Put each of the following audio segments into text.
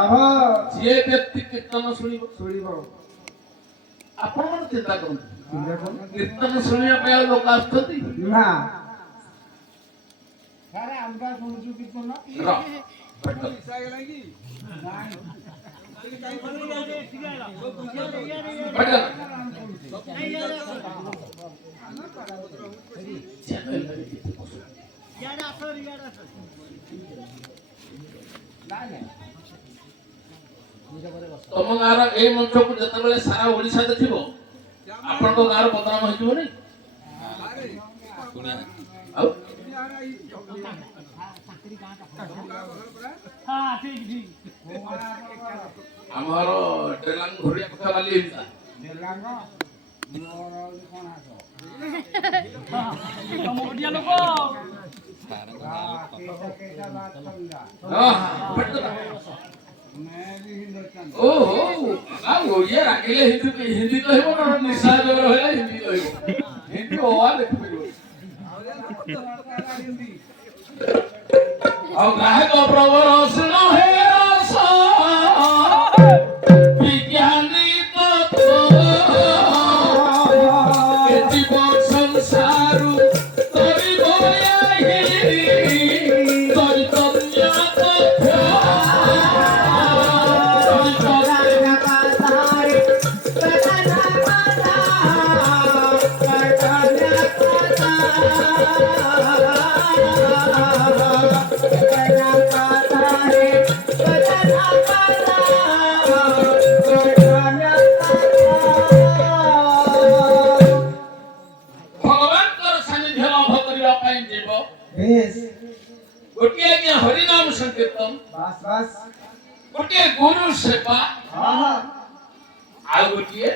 ଲାଭ ଯିଏ ବ୍ୟକ୍ତି କୀର୍ତ୍ତନ ଶୁଣିବ ଶୁଣିବ ଆପଣ କଣ ଚିନ୍ତା କରନ୍ତୁ ଚିନ୍ତା କର କୀର୍ତ୍ତନ ଶୁଣିବା ପାଇଁ ଆଉ ଲୋକ ଆସୁଛନ୍ତି ନା ସାରେ ଅଲଗା ଶୁଣୁଛୁ କୀର୍ତ୍ତନ ରହ, ଭଟ। ଭଟ। ତମ ଗାଁର ଏଇ ମଞ୍ଚକୁ ଯେତେବେଳେ ସାରା ଓଡ଼ିଶା ଦେଖିବ ଆପଣଙ୍କ ଗାଁର ବଦନାମ ହେଇଯିବ ନାଇଁ ଆଉ ଆମର ଡେଲାଙ୍ଗ ଘୋଡ଼ିଆ କଥା ବାଲି ହେଇଥିଲା ଓହୋ ଆଉ ଓଡ଼ିଆ ରାଗିଲେ ହିନ୍ଦୀ କହିବ ନା ନିଶା ଜୋର ହେଲେ ହିନ୍ଦୀ କହିବ ହିନ୍ଦୀ ଓଆ ଲେଖିପାରିବ ଆଉ ଗ୍ରାହକ ପ୍ରବଳ ଶୁଣ ହେ ରସ ବିଜ୍ଞାନୀ ଜୀବ ସଂସାରୁ କରିବ ଭଗବାନଙ୍କର ସାନ୍ନିଧ୍ୟ ଲାଭ କରିବା ପାଇଁ ଯିବ ଗୋଟିଏ ଆଜ୍ଞା ହରିନାମ ସଂକୀର୍ତ୍ତନ ବାସ୍ ବାସ୍ ଗୋଟିଏ ଗୁରୁ ସେବା ଆଉ ଗୋଟିଏ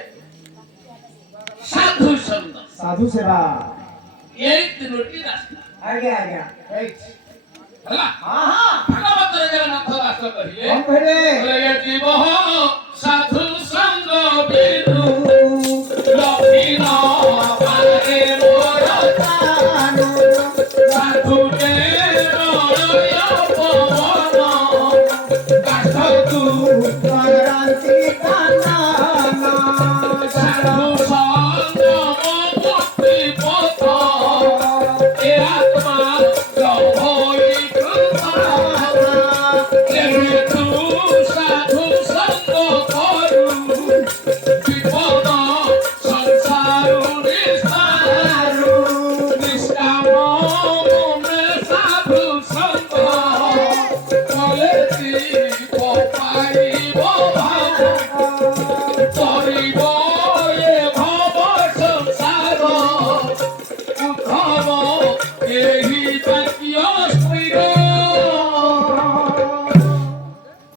ସାଧୁ ସନ୍ଧ ସାଧୁ ସେବା ଏଇ ତିନୋଟି ରାସ୍ତା ଆଜ୍ଞା ଆଜ୍ଞା ହେଲା ଭାଗବତରେ ଜଗନ୍ନାଥ ଦାସ କହିଲେ କଣ କହିଲେ